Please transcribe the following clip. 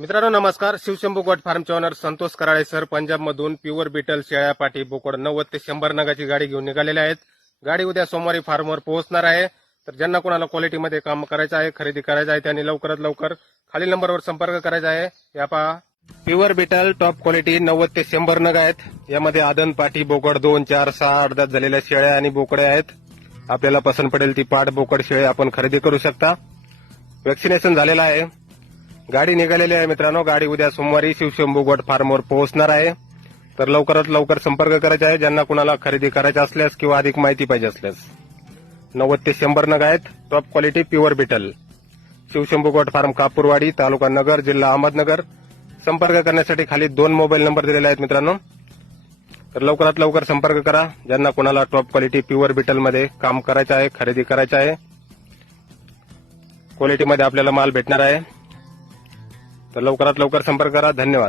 मित्रांनो नमस्कार. शिवशंभू गोट फार्मचे ओनर संतोष कराळे सर पंजाबमधून प्युअर बीटल शेळ्या पाठी बोकड 90 ते 100 नगाची गाडी घेऊन निघालेले आहेत. गाडी उद्या सोमवारी फार्मवर पोहोचणार आहे. तर ज्यांना कोणाला क्वालिटीमध्ये काम करायचं आहे, खरेदी करायचं आहे, त्यांनी लवकरात लवकर खालील नंबरवर संपर्क करायचा आहे. या पहा प्युअर बीटल टॉप क्वालिटी 90 ते 100 नग आहेत. यामध्ये आदन पाठी बोकड 2, 4, 6, 8 दात झालेल्या शेळ्या आणि बोकडे आहेत. आपल्याला पसंत पडेल ती पाठ बोकड शेळी आपण खरेदी करू शकता. वॅक्सिनेशन झालेलं आहे. गाडी निघालेली आहे मित्रांनो. गाडी उद्या सोमवारी शिवशंभू गोट फार्मवर पोहोचणार आहे. तर लवकरात लवकर संपर्क करायचा आहे ज्यांना कुणाला खरेदी करायची असल्यास किंवा अधिक माहिती पाहिजे असल्यास. 90 ते 100 नग आहेत. Top quality pure Beetal. Shivshambhu goat farm Kapurwadi, तालुका नगर, जिल्हा अहमदनगर. संपर्क करण्यासाठी खाली 2 मोबाईल नंबर दिलेले आहेत मित्रांनो. तर लवकरात लवकर संपर्क करा ज्यांना कुणाला टॉप क्वालिटी प्युअर बीटल मध्ये काम करायचं आहे, खरेदी करायचं आहे. क्वालिटीमध्ये आपल्याला माल भेटणार आहे. तर लवकरात लवकर संपर्क करा. धन्यवाद.